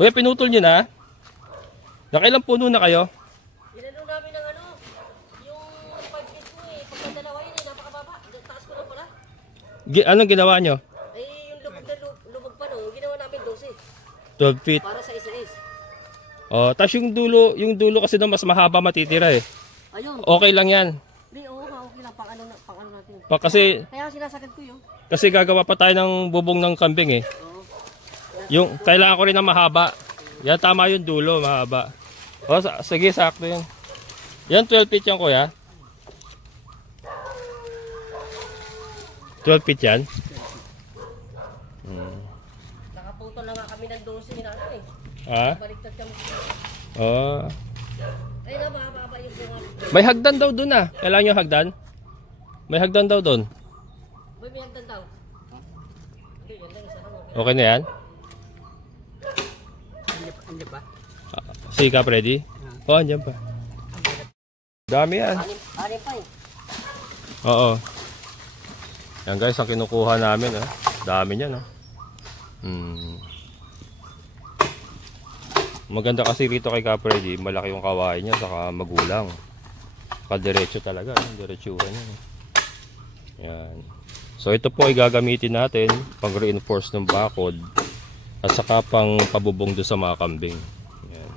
Kuya, pinutol nyo na? Nakailang puno na kayo? Inano namin ng ano, yung 5 feet mo eh. Pagkadalawa yun eh, napakababa. Taas ko lang pala. Anong ginawa nyo? Ay, yung lubog na lubog pa no, ginawa namin 12. 12 feet. Para sa isa-is. Oh, tapos yung dulo kasi na mas mahaba matitira eh. Ayun. Okay lang yan. Hindi, oo nga, okay lang. Pang ano natin. Kasi Kaya sinasagad ko yun. Kasi gagawa pa tayo ng bubong ng kambing eh. Oo. Yung kailangan ko rin ng mahaba. Yan tama yung dulo, mahaba. Oh, sige, sakto yan. Yan 12 feet yan, kuya. 12 feet yan. Nakaputol na nga kami ng 12 na ano eh. Ah? Baliktad kami. Oh. Ay na, mahaba yung bunga. May hagdan daw doon ah. Kailangan yung hagdan? May hagdan daw doon. May hagdan daw. Hindi, yan lang. Isa lang. Okay na yan? Hindi pa? Sikap ready? Oo, andyan pa. Dami yan. Anim pa eh. Oo. Yan guys, ang kinukuha namin ah. Dami niyan ah. Maganda kasi rito kay Capredi, malaki yung kawain niya saka magulang. Kadiretso talaga, diretsuhan niya. Yan. So ito po ay gagamitin natin pang reinforce ng bakod at saka pang pabubong doon sa mga kambing. Yan.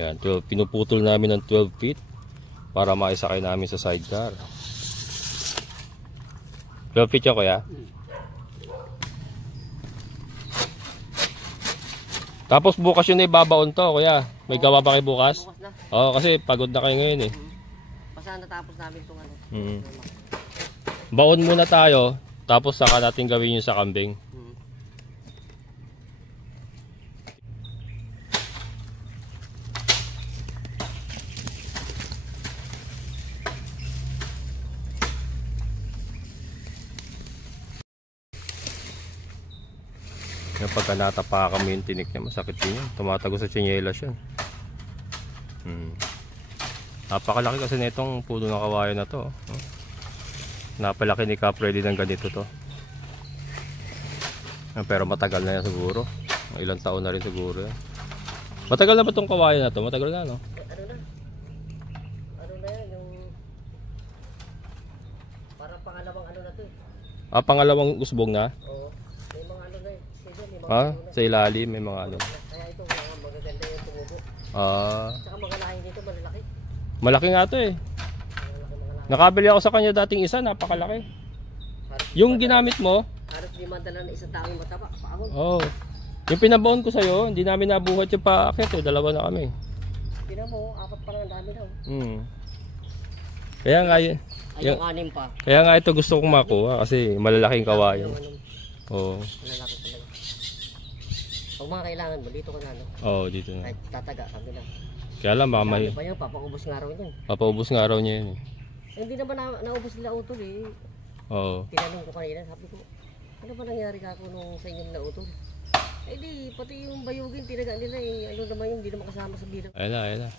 Yan, pinuputol namin ng 12 feet para maisakay namin sa sidecar. 12 feet yan, kuya? Tapos bukas yun ay babaon to, kuya. May gawa ba kayo bukas? Bukas na. Oo, kasi pagod na kayo ngayon eh. Basta natapos namin itong ano. Baon muna tayo, tapos saka natin gawin yun sa kambing. Yung pagka natapa kami yung tinik niya, masakit din yan. Tumatago sa tsinelas yan. Napakalaki kasi nitong puno ng kawayan na to. Napalaki ni Capredi ng ganito to. Pero matagal na yan siguro. Ilang taon na rin siguro yan. Matagal na ba itong kawayan na to? Matagal na, no? Ano na? Ano na yan? Yung parang pangalawang ano na to eh. Ah, pangalawang usbong na? Oo. May mga ano na eh. Ah, sa ilalim may mga ano. Kaya ito mga magaganda yung tumubo. Ah. Saka mga lahi dito malalaki. Malaki nga to eh. Nakabili ako sa kanya dating isa, napakalaki. Yung ginamit mo? Halos di madala na isang taong mataba. Paahon. Oo. Yung pinabaon ko sa'yo, hindi namin nabuhat yung paakit eh. Dalawa na kami. Tingnan mo, 4 pa lang ang dami daw. Kaya nga yun. Ay, yung 6 pa. Kaya nga ito gusto kong makuha kasi malalaking kawayan. Oo. Malalaki talaga. Pag mga kailangan mo, dito ka na, no? Oo, dito na. Kahit tataga kami lang. Kaya lang baka may... Sabi pa yun, papaubos nga raw yun. Papaubos nga raw niya yun eh. Hindi naman naubos nila utol eh. Oo. Tinanong ko kanina, sabi ko, ano ba nangyari ka ako nung sa inyong nautol? Eh di, pati yung bayugin, tinaga nila eh. Ano naman yun, hindi naman kasama sa bilang. Ayun na, ayun na.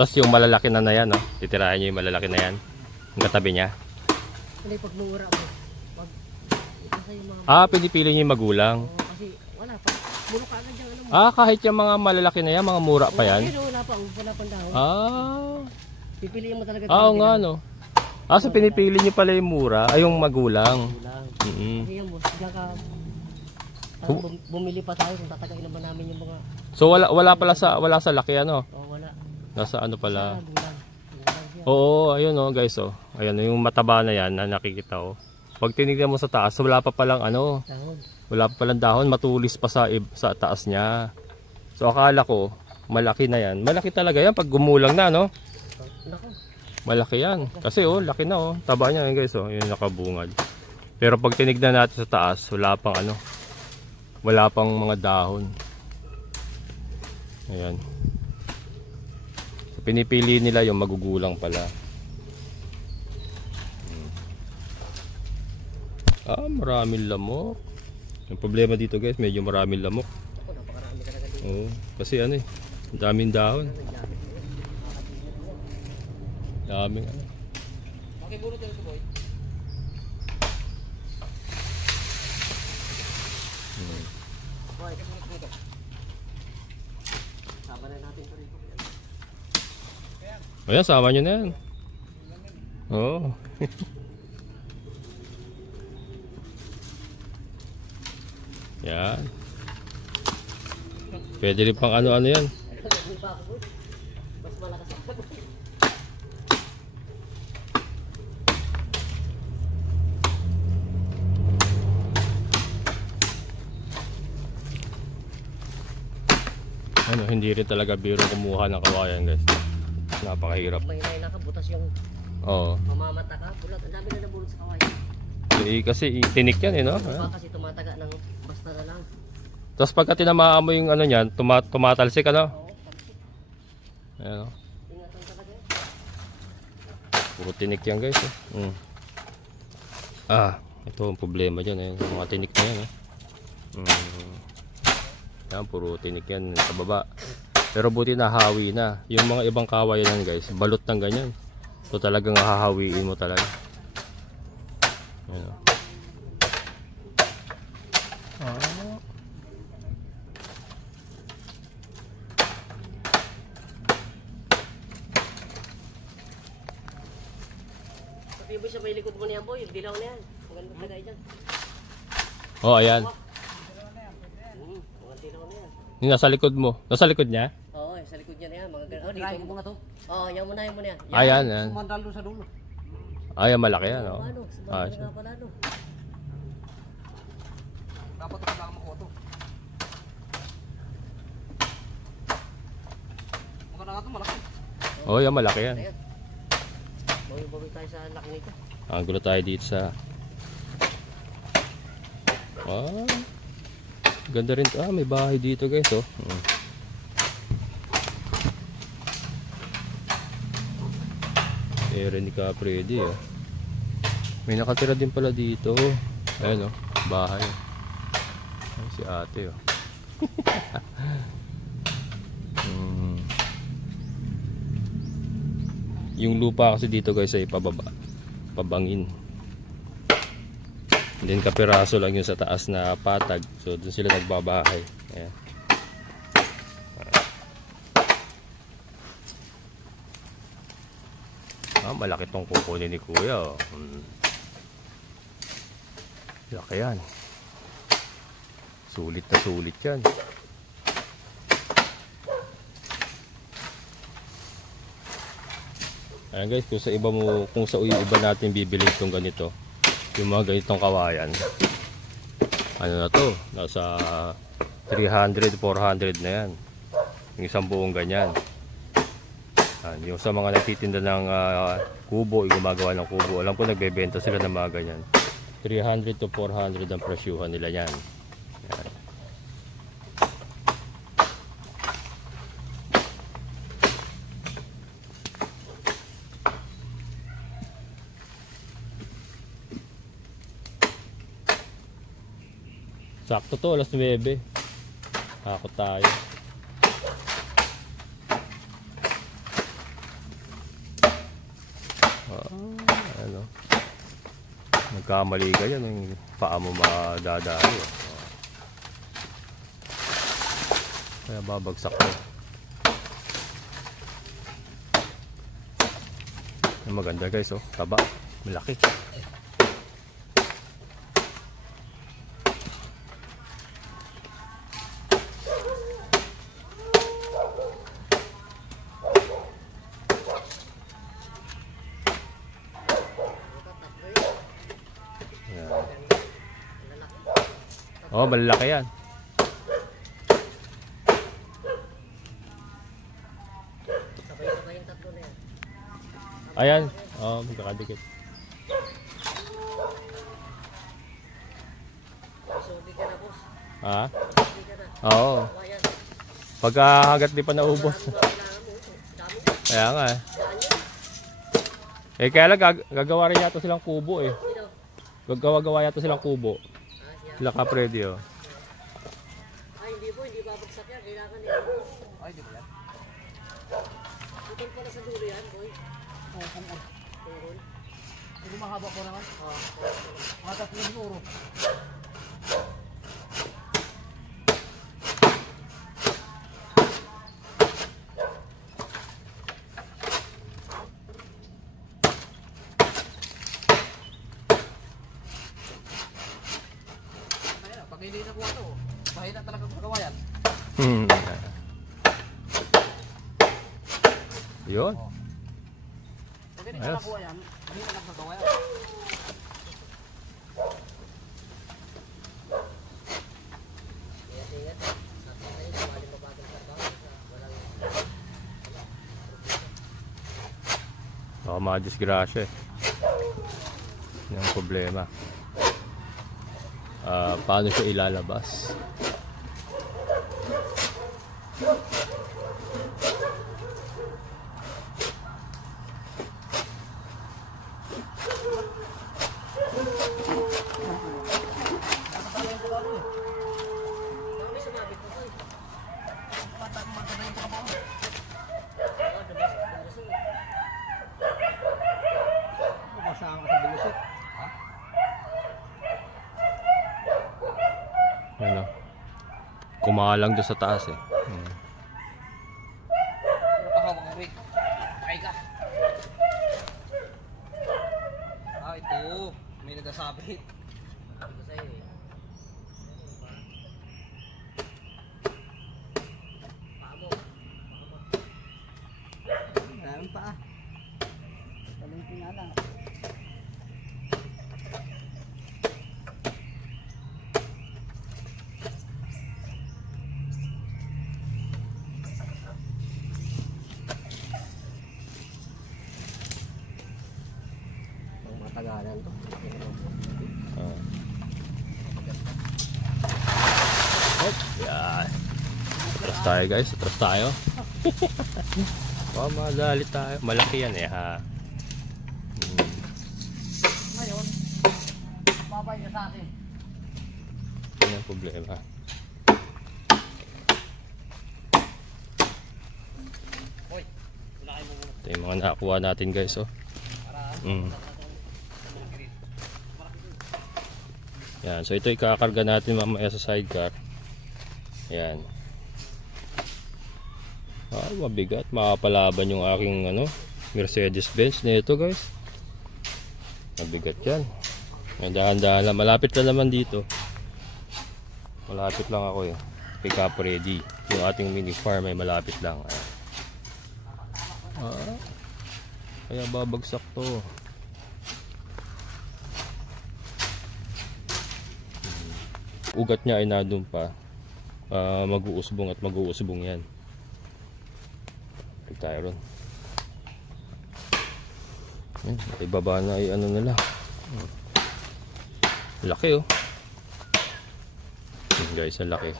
Tapos yung malalaki na yan, no? Titirahin nyo yung malalaki na yan. Yung katabi niya. Hindi, pag mura mo. Kasi yung mga... Ah, pinipili nyo yung magulang. Oo, kasi wala pa. Muro ka agad yung ano mo. Ah, kahit yung mga malalaki na yan, mga mura pa yan? Oo, wala pa. Wala pang dahon. Ah. Pipiliin mo talaga. Oo nga, no? Ah, so pinipili nyo pala yung mura, ay yung magulang. Kasi yung boss, diyan ka... Bumili pa tayo kung tatagain naman namin yung mga... So wala pala wala sa laki ano? Oo, wala. Nasa ano pala? Gulang siya. Oo, ayun oh guys oh. Ayan yung mataba na yan na nakikita oh. Pag tinignan mo sa taas, wala pa palang ano, Dahon. wala pa palang dahon, matulis pa sa taas niya. So akala ko, malaki na yan. Malaki talaga yan pag gumulang na, no? Nako. Malaki yan. Kasi oh, laki na oh. Taba niya yun guys oh, yung nakabungad. Pero pag tinignan natin sa taas, wala pang ano, wala pang mga dahon. Ayan. So, pinipili nila yung magugulang pala. Maraming lamok. Yung problema dito guys, medyo maraming lamok. Ako, napakarami talaga dito. Oo, kasi ano eh, daming dahon. Daming ano. Makibunot yung ito, boy. Boy, kabunot mo ito. Sama na natin ito rito. Ayan, sama nyo na yan. Oo. Yan. Pwede rin pang ano-ano yan. Mas malakas ako. Ano, hindi rin talaga biro kumuha ng kawayan guys. Napakahirap. May nakabutas yung Oo. mamamata ka. Bulat, ang dami na nabulot sa kawayan. Kasi tinik yan eh no? Diba kasi tumataga ng basta na lang. Tapos pagka tinamaan mo yung ano niyan, tumatalsik ano? Oo, tapos. Ayan o. Ingatan talaga yan. Puro tinik yan guys eh. Ito ang problema dyan eh. Mga tinik na yan eh. Yan, puro tinik yan sa baba. Pero buti nahawi na. Yung mga ibang kawayan yan guys, balot ng ganyan. So talagang hahawiin mo talaga. Ayan o. Sabi mo siya may likod mo niyan, boy. Yung dilaw na yan. Maganda tagay dyan. Oh, ayan. Mga dilaw na yan. Yung nasa likod mo. Nasa likod niya? Oo, sa likod niya na yan. Mga ganun. Oh, dito mo nga to. Oo, yan mo na, yan mo na yan. Ayan, yan. Sumandal doon sa dulo. Ayan, malaki yan. Oh. Ano, sumandal nga pala, no. Dapat ito lang makuha to. Maganda nga ito, malaki. Oh, yan, malaki yan. Ayan. Bawi-bawi tayo sa laki nito. Ang gulo tayo dito sa... Ganda rin. May bahay dito guys oh. Area ni Capredi oh. May nakatira din pala dito. Ayan oh, bahay. Ay, si ate oh. Yung lupa kasi dito guys ay pababa, pabangin. Then kapiraso lang yung sa taas na patag. So doon sila nagbabahay. Ayan. Malaki tong kukunin ni kuya oh. Laki yan. Sulit na sulit yan. Ayan guys, kung sa iba natin bibili itong ganito, yung mga ganitong kawayan, ano na to, nasa 300, 400 na yan, yung isang buong ganyan. Yung sa mga nagtitinda ng kubo, yung gumagawa ng kubo, alam ko nagbebenta sila ng mga ganyan, 300 to 400 ang presyuhan nila yan. Yan. Sakto to, alas 9. Takot tayo. Ano? Nagkamali ka yan, yung paa mo madadali. Kaya babagsak ko. Maganda guys, oh. Taba. Malaki. Oh, malalaki yan. Sabay-sabay yung tatlo na yan. Ayan. Oh, magkakadikit. Sudi ka na, boss. Ha? Sudi ka na. Oo. Kawayan. Pagkahagat di pa naubos. Ano ba kailangan mo? Dami na. Kaya nga eh. Daan yan. Kaya lang gagawa rin yata silang kubo eh. Sino? Gagawa yata silang kubo. Siya. Sila Kapredi oh. Ay, hindi po. Hindi babagsak yan. Kailangan yan. Ay, hindi ba yan? Putol pala sa dulo yan, boy. Oo, tungkol. Tungkol. Hindi mahaba po naman? Oo. Mga 3 siguro. Pag hindi na po ito, mahina talaga magawa yan. Yun. Pag hindi Ayos. na nakuha yan, mahina lang magawa yan. Ingat-ingat. Sabi kayo, sumali mabagal sa tao. Walang... Baka madisgrasya eh. Yan ang problema. Paano siya ilalabas? Baka may sumabit mo to eh. Mata mo magkabay yung trabaho. Oo, dumaso. Masama ka sa bilusot. Ha? Ano? Kumalang doon sa taas eh. Ano ka hawak mo, Rick? Ay ka. Ah, ito. May nagasabit. Sabi ko sa'yo eh. Paamo. Meron pa ah. Talinti nga lang. Matagalan to. Hop, yan. Atras tayo guys, atras tayo. Madali tayo. Malaki yan eh ha. Ngayon, babay ka sa atin. Yan ang problema. Hoy, unahin mo muna. Ito yung mga nakakuha natin guys oh. Yan, so ito ikakarga natin mamaya sa sidecar. Yan. Mabigat, makapalaban yung aking Mercedes-Benz nito guys. Mabigat yan. May dahan-dahan lang, malapit lang naman dito. Malapit lang ako eh. Pick up ready. Yung ating mini farm ay malapit lang. Kaya babagsak to. Ugat niya ay nadun pa. Mag-uusbong at mag-uusbong yan. Pag tayo ron. Ibaba na ay ano nila. Laki oh. Guys, ang laki.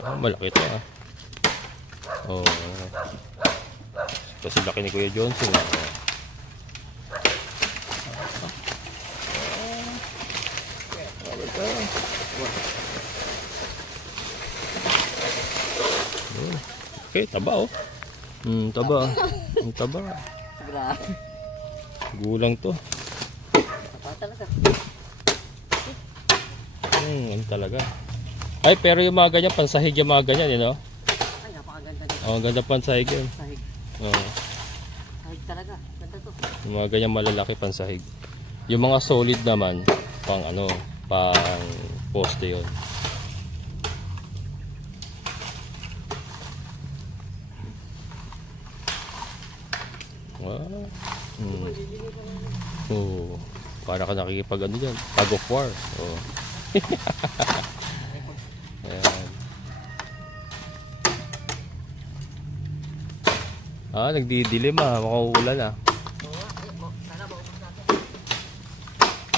Malaki ito ah. Oh. Kasi laki ni Kuya Johnson ah. Okay, taba oh. Taba. Ang taba. Grabe. Gulang to. Taba talaga. Ano talaga. Ay, pero yung mga ganyan, pansahig yung mga ganyan, no? Ay, napakaganda nito. Oh, ang ganda pansahig yun. Sahig. Oh, Sahig talaga. Ganda to. yung mga ganyan malalaki pansahig. Yung mga solid naman, pang pang poste yun. Wow. Oh. Para ka nakikipag ano dyan, tug of war. Oh. Ayan. Nagdidilim makauulan Sana maubos natin.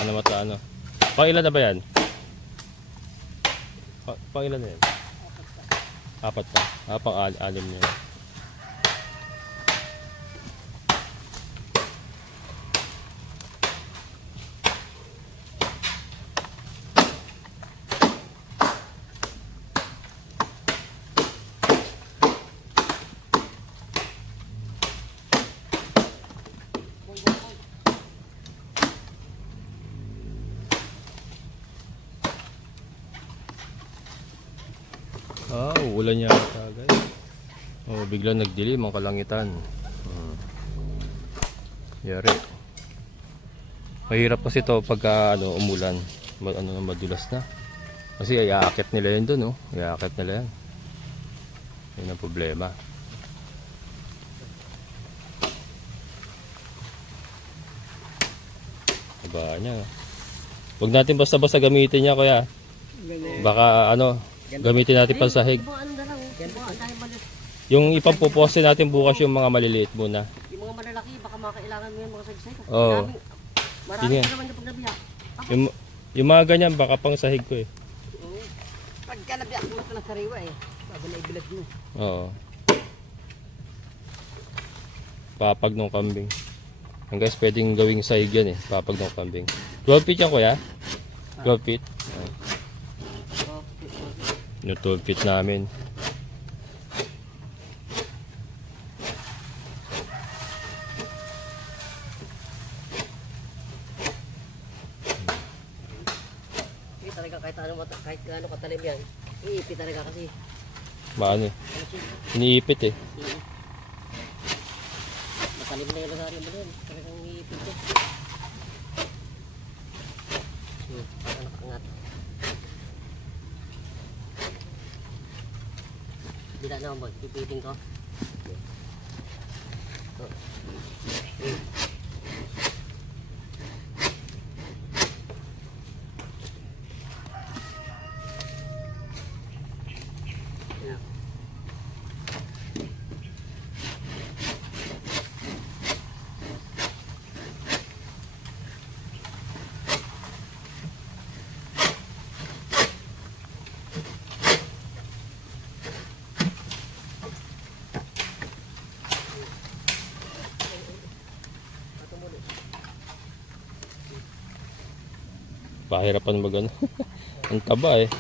Ano mata ano? Pang ilan na ba yan? Pang ilan na yan? Apat pa. Pang-anim niya. Uulan yata guys. Biglang nagdilim ang kalangitan. Yari. Mahirap kasi ito pagka umulan. Madulas na. Kasi iaakit nila yun dun, oh. Iaakit nila yan. Yun ang problema. Diba niya. Huwag natin basta-basta gamitin niya, kuya. Baka gamitin natin pansahig. Yung ipampuposte natin bukas yung mga maliliit muna. Yung mga malalaki, baka makailangan mo yung mga sagsay. Oo. Marami pa naman yung pagnabiyak. Yung mga ganyan, baka pang sahig ko eh. Pagka nabiyak mo ito ng sariwa eh. Bago na ibilad mo. Oo. Papag ng kambing. Ang guys, pwedeng gawing sahig yan eh. Papag ng kambing. 12 feet yan, kuya? 12 feet? Yung 12 feet namin. Kahit gaano katalim yan, iipit talaga kasi. Maano eh. Iniipit eh. Matalim na yung lasari mo doon. Talagang iipit eh. Nakakangat. Bila naman boy, ipitin ko. Pahirapan mag ano. Ang taba eh.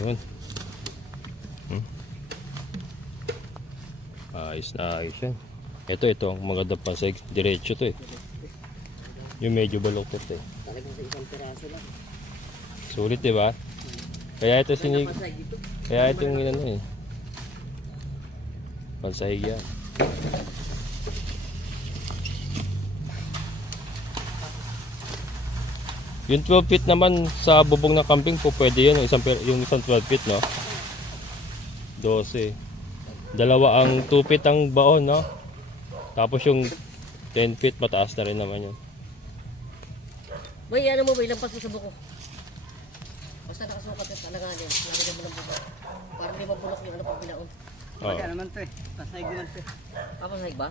Yun. Ayos na ayos yan. Ito ang magandang pansahig. Diretso to eh. Yung medyo baluktot eh. Talagang sa isang piraso lang. Sulit diba? Kaya ito kaya ito yung inano eh. Pansahig yan. Yung 12 feet naman sa bubong ng kambing po pwede yun. Yung isang 12 feet no? 12. Dalawa ang 2 feet ang baon no? Tapos yung 10 feet mataas na rin naman yun. Boy, ano mo ba? Ilampas mo sa buko. Basta nakasukat yung alanganin. Lalagyan mo ng buko. Para hindi mabulok yung ano pag binaon. Oo. Kaya naman to eh. Pasahig naman to eh. Pasahig ba?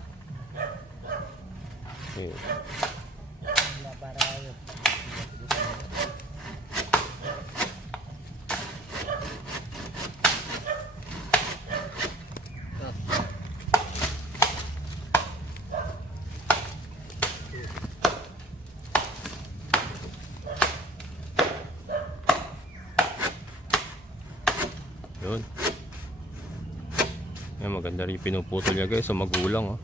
Okay. Wala para kayo. Yun. Yan, maganda rin yung pinuputol niya guys sa magulang oh.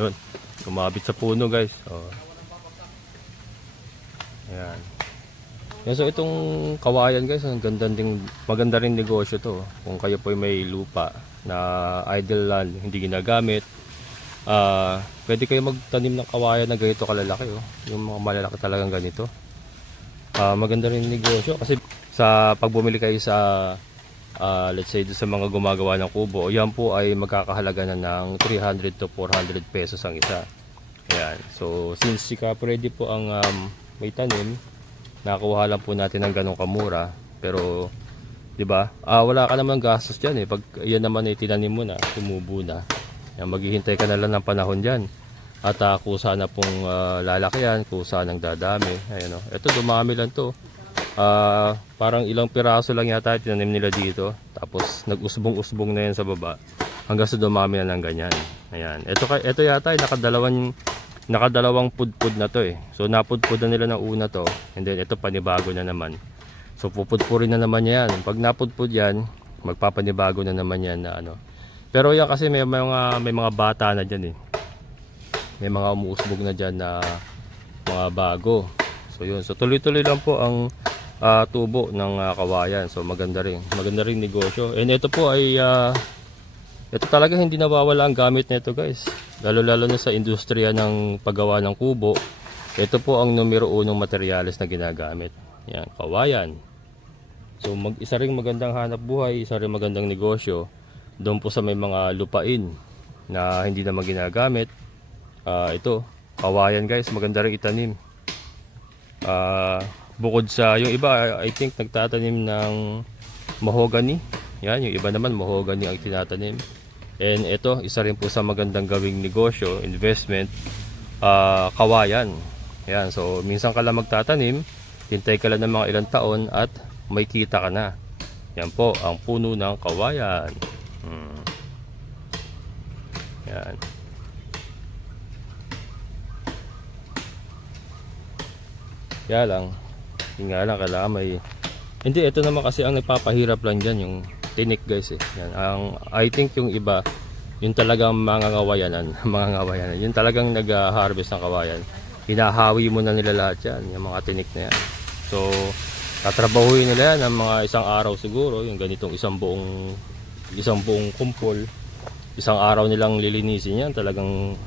Yun. Kumabit sa puno guys. Oh. Ayan. Yan, so itong kawayan guys, ang maganda rin negosyo to. Kung kayo po may lupa na idle land, hindi ginagamit, pwede kayo magtanim ng kawayan na ganito kalalaki. Oh. Yung mga malalaki talagang ganito. Maganda rin negosyo kasi sa pag bumili kayo sa let's say sa mga gumagawa ng kubo, yan po ay magkakahalaga na ng 300 to 400 pesos ang isa. Ayan. So since si Kapredi po ang may tanim, nakuha lang po natin ng ganong kamura. Pero 'di ba? Wala ka naman gastos diyan eh. Pag yan naman ay tinanim mo na, tumubo na. Yan, maghihintay ka na lang ng panahon diyan. At kusa na pong lalaki yan, kusa nang dadami. Ayun oh. Ito dumami lang 'to. Parang ilang piraso lang yata tinanim nila dito. Tapos nag-usbong-usbong na yan sa baba. Hanggang sa dumami na lang ganyan. Ayan. Ito yata ay nakadalawang pudpud na to eh. So napudpud na nila ng una to. And then ito panibago na naman. So pupudpurin na naman yan. Pag napudpud yan, magpapanibago na naman yan na ano. Pero yan kasi may mga bata na dyan eh. May mga umuusbog na dyan na mga bago. So yun. So tuloy-tuloy lang po ang tubo ng kawayan. So maganda rin negosyo. And ito po ay ito talaga hindi nawawala ang gamit nito guys. Lalo na sa industriya ng paggawa ng kubo. Ito po ang numero 1 materyales na ginagamit. Yan, kawayan. So isa ring magandang hanap buhay, isa ring magandang negosyo. Doon po sa may mga lupain na hindi naman ginagamit. Ito, kawayan guys, maganda ring itanim. Bukod sa yung iba, I think nagtatanim ng mahogany. Yan, yung iba naman mahogany ang tinatanim. And ito, isa rin po sa magandang gawing negosyo, investment, kawayan. Yan, so minsan ka lang magtatanim, hintay ka lang ng mga ilang taon at may kita ka na. Yan po, ang puno ng kawayan. Yan. Kaya lang, yun nga lang, kailangan may... Hindi, ito naman kasi ang nagpapahirap lang dyan, yung tinik guys eh. Yan. I think yung iba, yung talagang mga ngawayanan, yung talagang nag-harvest ng kawayan, hinahawi mo na nila lahat yan, yung mga tinik na yan. So, tatrabahuin nila yan ng mga isang araw siguro, yung ganitong isang buong kumpol. Isang araw nilang lilinisin yan, talagang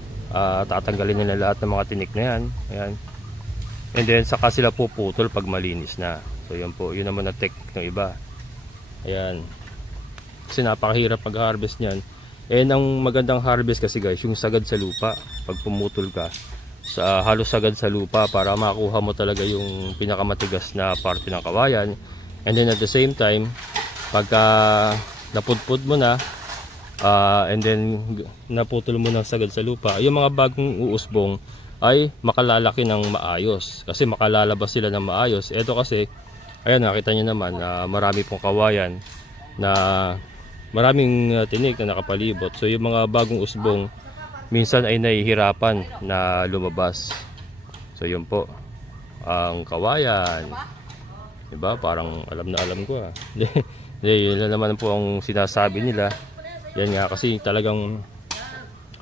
tatanggalin nila lahat ng mga tinik na yan. Ayan. And then saka sila puputol pag malinis na. So yun po, yun naman na technique ng iba. Ayan. Kasi napakahirap mag-harvest niyan. And ang magandang harvest kasi guys, yung sagad sa lupa. Pag pumutol ka, halos sagad sa lupa para makuha mo talaga yung pinakamatigas na parte ng kawayan. And then at the same time, pagka napudpud mo na, and then naputol mo na sagad sa lupa, yung mga bagong uusbong ay makalalaki ng maayos. Kasi makalalabas sila ng maayos. Ito kasi, ayan, nakita nyo naman na marami pong kawayan na maraming tinik na nakapalibot. So yung mga bagong usbong minsan ay nahihirapan na lumabas. So yun po ang kawayan. Diba? Parang alam na alam ko. Yun naman po ang sinasabi nila. Yan nga kasi talagang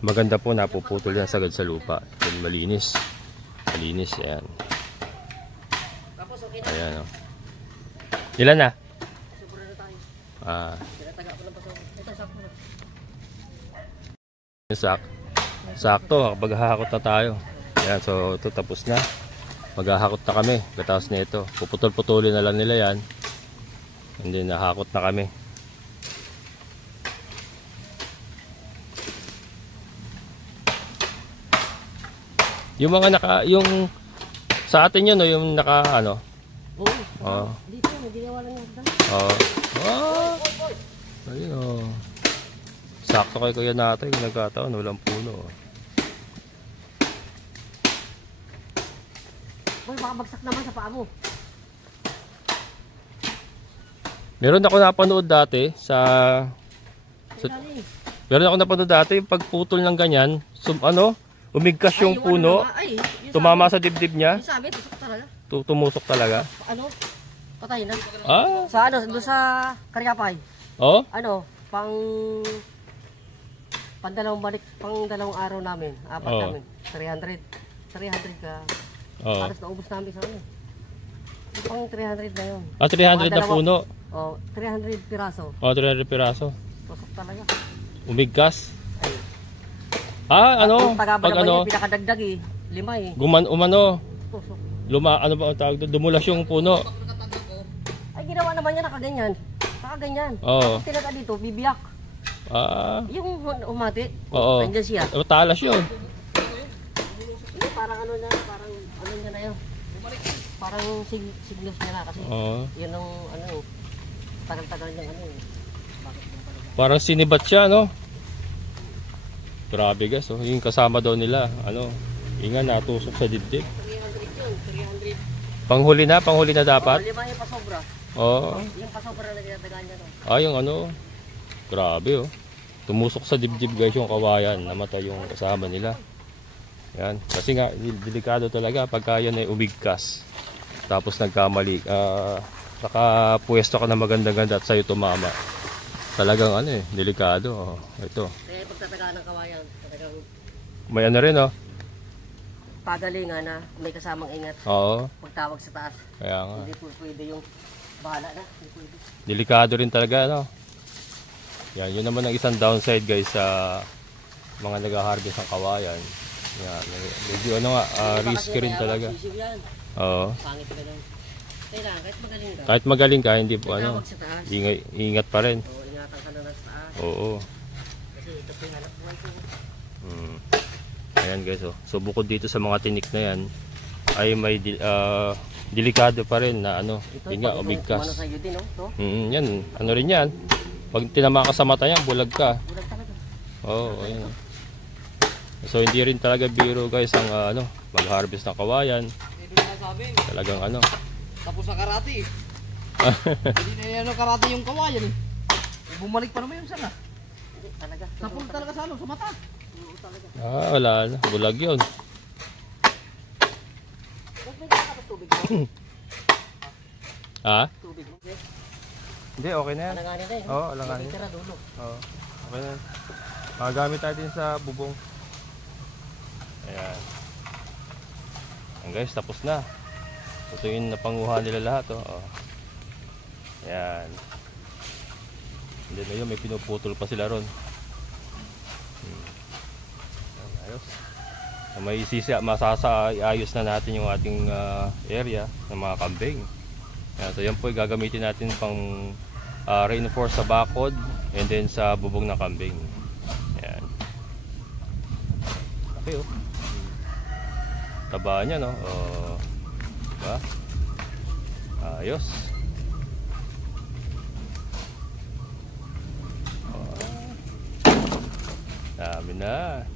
maganda po, napuputol yan sagad sa lupa. Yan, malinis. Malinis yan. Ayan o. Ilan na? Sakto, maghahakot na tayo. Ayan, so ito tapos na. Maghahakot na kami. Katapos na ito. Puputol-putulin na lang nila yan. And then nahakot na kami. Yung mga yung sa atin yun, no, yung ano. Oo. Dito, ginawa lang yan. Ayun o. Sakto kay kuya natin, nagkataon, walang puno. Boy, baka bagsak naman sa paa mo. Meron ako napanood dati meron ako napanood dati, pagputol ng ganyan, umigkas yung puno, tumama sa dibdib niya. Yung sabi, tusok talaga. Tumusok talaga. Ano? Patay na. Sa doon sa Karyapay. Oh? Pang Pandalawang balik, pang dalawang araw namin, apat Oo. namin, 300. 300 ka, Oo. halos naubos namin sa ano. Yung pang 300 na yun. 300 na Dalawa- puno. 300 piraso. 300 piraso. Tusok talaga. Umigkas. Ay, Ano? pag Pag ano? yung pinakadagdag eh, 5 eh. Umano. Tusok. Ano ba ang tawag doon? Dumulas yung puno. Ay, ginawa naman niya nakaganyan. Nakaganyan. Oo. Ang tinaga dito, bibiyak. Yung umati, Oo. andyan siya. Talas yun. Yung parang ano niya na yun. Parang signos niya na kasi Oo. yun ang ano, tagal-tagal niyang ano eh. Bakit yung pala? Parang sinibat siya, no? Grabe guys, oh. Yung kasama daw nila, inga natusok sa dibdib. 300 yun, 300. Panghuli na dapat. Lima yung pasobra. Oo. Yung pasobra na ginatagaan niya no. Yung grabe, oh. Tumusok sa dibdib guys yung kawayan, namatay yung kasama nila. Yan, kasi nga delikado talaga pagka yan ay umigkas. Tapos nagkamali, nakapuwesto ka na maganda-ganda at sa'yo tumama. Talagang delikado. Oh. Ito. Kaya pagtatagaan ng kawayan, talagang May rin, oh. pagalingan na may kasamang ingat. Oo. Pagtawag sa taas, Kaya nga. hindi po pwede yung bahala na. Hindi pwede. Delikado rin talaga, no? Yan, yun naman ang isang downside guys sa mga nag-harvest ng kawayan. Yan, medyo risky rin talaga. Sisiw yan. Oo. Pangit ka lang. Kailangan, kahit magaling ka. Kahit magaling ka, hindi po Tawag sa taas. ingat pa rin. Oo, ingatan ka na sa taas. Oo. Kasi ito po yung hanap buhay ko. Ayan guys, oh. So bukod dito sa mga tinik na yan, ay may delikado pa rin na Ito, yun nga, pag umigkas. Ano sa'yo din, no? Ito, Yan, rin yan. Pag tinama ka sa mata yan, bulag ka. bulag talaga. Oo, ayun. So hindi rin talaga biro guys ang mag-harvest ng kawayan. Ito yung nasabi. Talagang Tapos sa karate. Hindi na yan karate yung kawayan eh. Bumalik pa naman yung sana. Hindi, talaga. Tapos talaga sa sa mata. Oo, talaga. Wala na, bulag yun. Ba't may nakakapag tubig mo? Tubig mo? Okay. Hindi, okay na yan. Alanganin na eh. Oo, alanganin. Tira dulo. Oo, okay na yan. Magamit tayo din sa bubong. Ayan. Ayan guys, tapos na. Ito yung napanguha nila lahat. Ayan. Hindi na yun, may pinuputol pa sila ron. Ayan, ayos. So, may ayos na natin yung ating area ng mga kambing. Ayan, so yan po gagamitin natin pang reinforce sa bakod and then sa bubong ng kambing. Ayan. Okay, oh. Taba niya, no? Diba? Ayos. Dami na.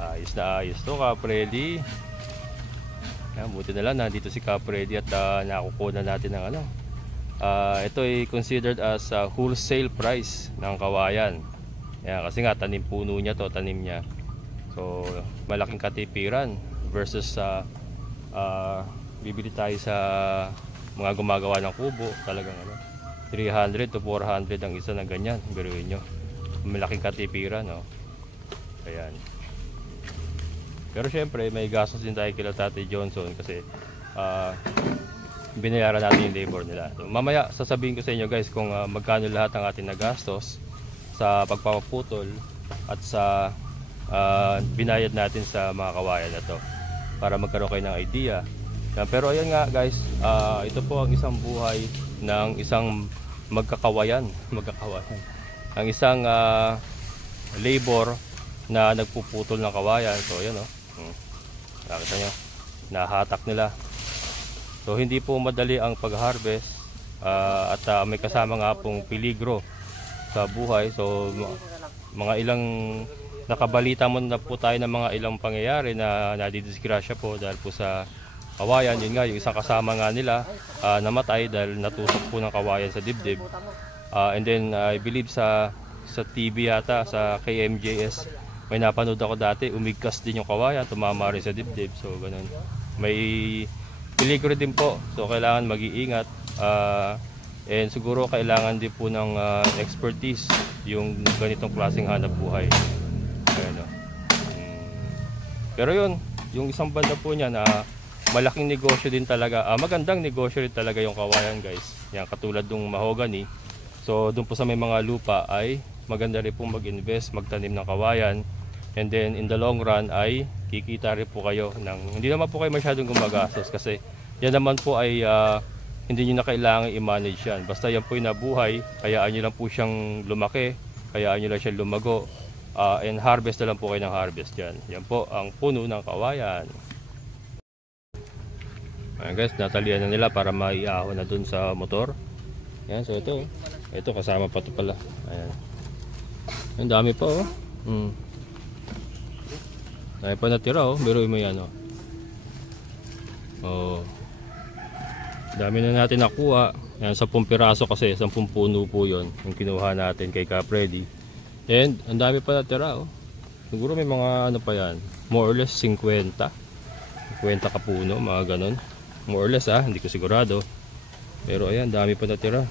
Ayos na ayos to, Capredi. Buti na lang nandito si Capredi at nakukuha natin ng ito ay considered as wholesale price ng kawayan. Kasi nga tanim puno niya to, tanim niya. So malaking katipiran versus sa bibili tayo sa mga gumagawa ng kubo, talagang 300 to 400 ang isa ng ganyan. Biruin nyo, malaking katipiran, no? Ayan. Pero syempre may gastos din tayo kila Tatay Johnson kasi binayaran natin yung labor nila. So, mamaya sasabihin ko sa inyo guys kung magkano lahat ang ating nagastos sa pagpapaputol at sa binayad natin sa mga kawayan na to para magkaroon kayo ng idea. Pero ayan nga guys, ito po ang isang buhay ng isang magkakawayan. Ang isang labor na nagpuputol ng kawayan. So ayan, nakita nyo, nahatak nila. So hindi po madali ang pag-harvest at may kasama nga pong peligro sa buhay. So mga ilang nakabalita mo na po tayo ng mga ilang pangyayari na nadidisgrasya po dahil po sa kawayan. Yun nga, yung isang kasama nga nila namatay dahil natusok po ng kawayan sa dibdib. And then I believe sa TV yata, sa KMJS, may napanood ako dati, umigkas din yung kawayan, tumama rin sa dibdib. So ganun, may peligro din po, so kailangan mag-iingat. And siguro kailangan din po ng expertise yung ganitong klaseng hanap buhay. Ayan, no? Pero yun, yung isang banda po niya na malaking negosyo din talaga, magandang negosyo rin talaga yung kawayan guys. Yan, katulad ng mahogany. So doon po sa may mga lupa ay maganda rin po mag-invest, magtanim ng kawayan. And then in the long run ay kikita rin po kayo ng, hindi naman po kayo masyadong gumagastos kasi yan naman po ay hindi nyo na kailangan i-manage yan. Basta yan po yung nabuhay, hayaan nyo lang po siyang lumaki, hayaan nyo lang siyang lumago, and harvest na lang po kayo ng harvest yan. Yan po ang puno ng kawayan. Ayan guys, natalian na nila para maiahon na dun sa motor. Ayan, so ito kasama pa ito pala. Ayan. Ang dami pa oh. Dami pa natira oh, biruin mo yan oh. Oh. Dami na natin nakuha. Ayan, 10 piraso kasi, 10 puno po yun yung kinuha natin kay Ka Freddy. And ang dami pa natira oh. Siguro may mga ano pa yan, more or less 50 ka puno, mga ganon. More or less hindi ko sigurado. Pero ayan, dami pa natira.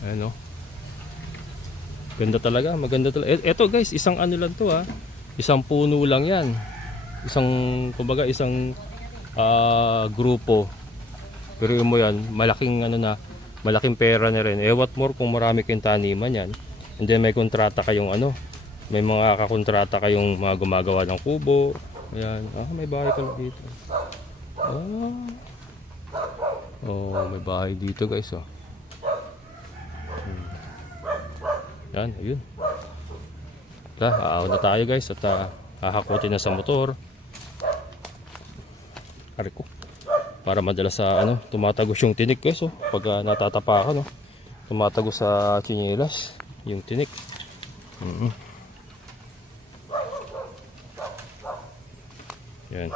Ayan oh. Ganda talaga, maganda talaga. Eto guys, isang ano lang to isang puno lang yan. Kumbaga isang grupo. Pero mo yan, malaking ano na, malaking pera na rin. What more kung marami kayong taniman yan. And then may kontrata kayong ano, may mga kakontrata kayong mga gumagawa ng kubo. Ayan, may bahay pala dito. May bahay dito guys oh. Yan, ayun. Aaw na tayo guys at hahakutin na sa motor. Ko para madala sa ano, tumatagos yung tinik guys oh. Pag natatapakan oh, tumatagos sa tsinelas yung tinik. Yan.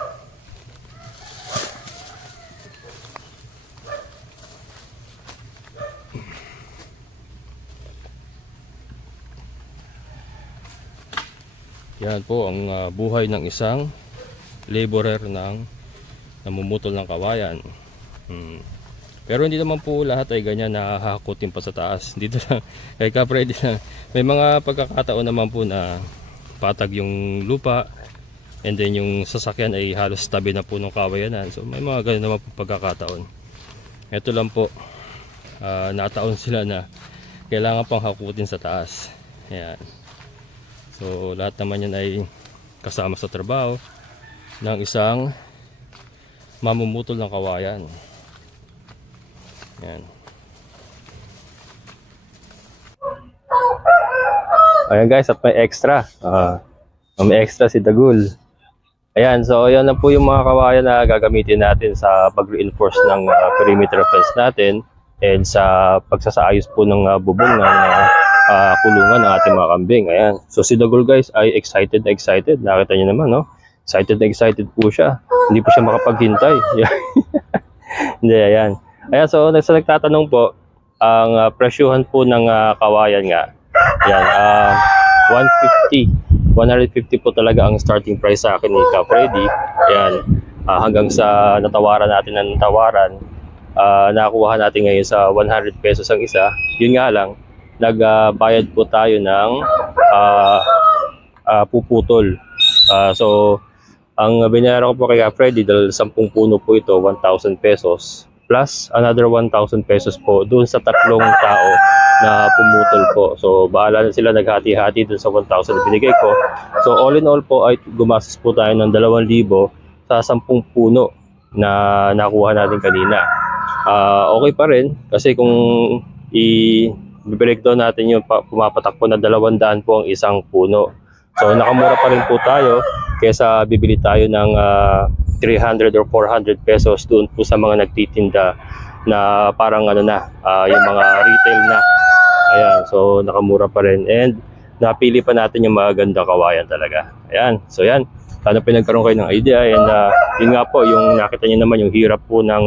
Yan po ang buhay ng isang laborer ng namumutol ng kawayan. Pero hindi naman po lahat ay ganyan nahahakutin pa sa taas. Dito lang kay Ka Freddy lang. May mga pagkakataon naman po na patag yung lupa and then yung sasakyan ay halos tabi na po ng kawayanan. So may mga ganyan naman po pagkakataon. Ito lang po, nataon sila na kailangan pang hakutin sa taas. Ayan. So lahat naman yan ay kasama sa trabaho ng isang mamumutol ng kawayan. Ayan. Ayan guys, at may extra. May extra si Dagul. Ayan, so ayan na po yung mga kawayan na gagamitin natin sa pag-reinforce ng perimeter fence natin and sa pagsasaayos po ng bubong ng kulungan ng ating mga kambing. Ayan. So si Dagul guys ay excited. Nakita niyo naman, no? Excited po siya. Hindi po siya makapaghintay. Hindi, ayan. Ayan, so nagtatanong po, ang presyuhan po ng kawayan nga. Ayan, 150 po talaga ang starting price sa akin ni Ka Freddy. Ayan, hanggang sa natawaran natin ng tawaran, nakuha natin ngayon sa 100 pesos ang isa. Yun nga lang, nagbayad po tayo ng puputol. So, ang binayaran ko po kay Ka Freddy dahil 10 puno po ito, 1,000 pesos. Plus another 1,000 pesos po doon sa 3 tao na pumutol po. So bahala na sila, naghati-hati doon sa 1,000 na binigay ko. So all in all po ay gumastos po tayo ng 2,000 sa 10 puno na nakuha natin kanina. Okay pa rin kasi kung i-breakdown natin yung pumapatak po na 200 po ang isang puno. So nakamura pa rin po tayo kaysa bibili tayo ng 300 or 400 pesos doon po sa mga nagtitinda na parang ano na, yung mga retail na. Ayan, so nakamura pa rin and napili pa natin yung maganda kawayan talaga. Ayan, so yan, sana pinagkaroon kayo ng idea and yun nga po, yung nakita nyo naman yung hirap po ng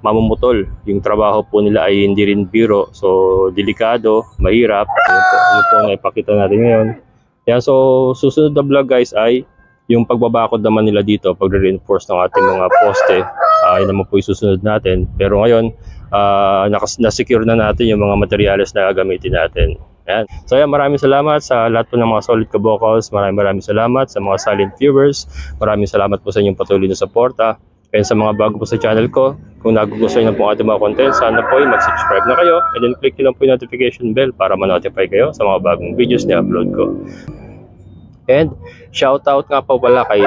mamumutol. Yung trabaho po nila ay hindi rin biro, so delikado, mahirap. Yun po ang ipakita natin ngayon. Yan, so susunod na vlog guys ay Yung pagbabakod naman nila dito, pagre-reinforce ng ating mga poste, yun naman po isusunod natin. Pero ngayon, na-secure na natin yung mga materyales na gagamitin natin. Ayan. So ayan, maraming salamat sa lahat po ng mga solid kabokals. Maraming salamat sa mga silent viewers. Maraming salamat po sa inyong patuloy na suporta. And sa mga bago po sa channel ko, kung nagugustuhan na po ang ating mga content, sana po ay mag-subscribe na kayo. And then click nyo lang po yung notification bell para ma-notify kayo sa mga bagong videos na upload ko. And shoutout nga po pala kay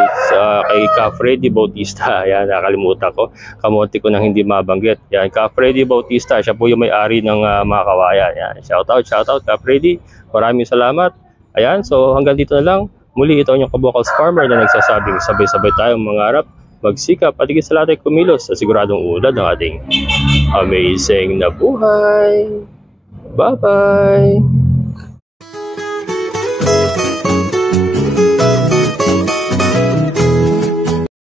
Ka Freddy Bautista. Ayan, nakalimutan ko. Kamunti ko nang hindi mabanggit. Yan, Ka Freddy Bautista. Siya po yung may-ari ng mga kawayan. Yan, shoutout Ka Freddy. Maraming salamat. Ayan, so hanggang dito na lang. Muli ito yung kabokals farmer na nagsasabing sabay-sabay tayong mangarap, magsikap at higit sa lahat ay kumilos sa siguradong ulad ng ating amazing na buhay. Bye-bye!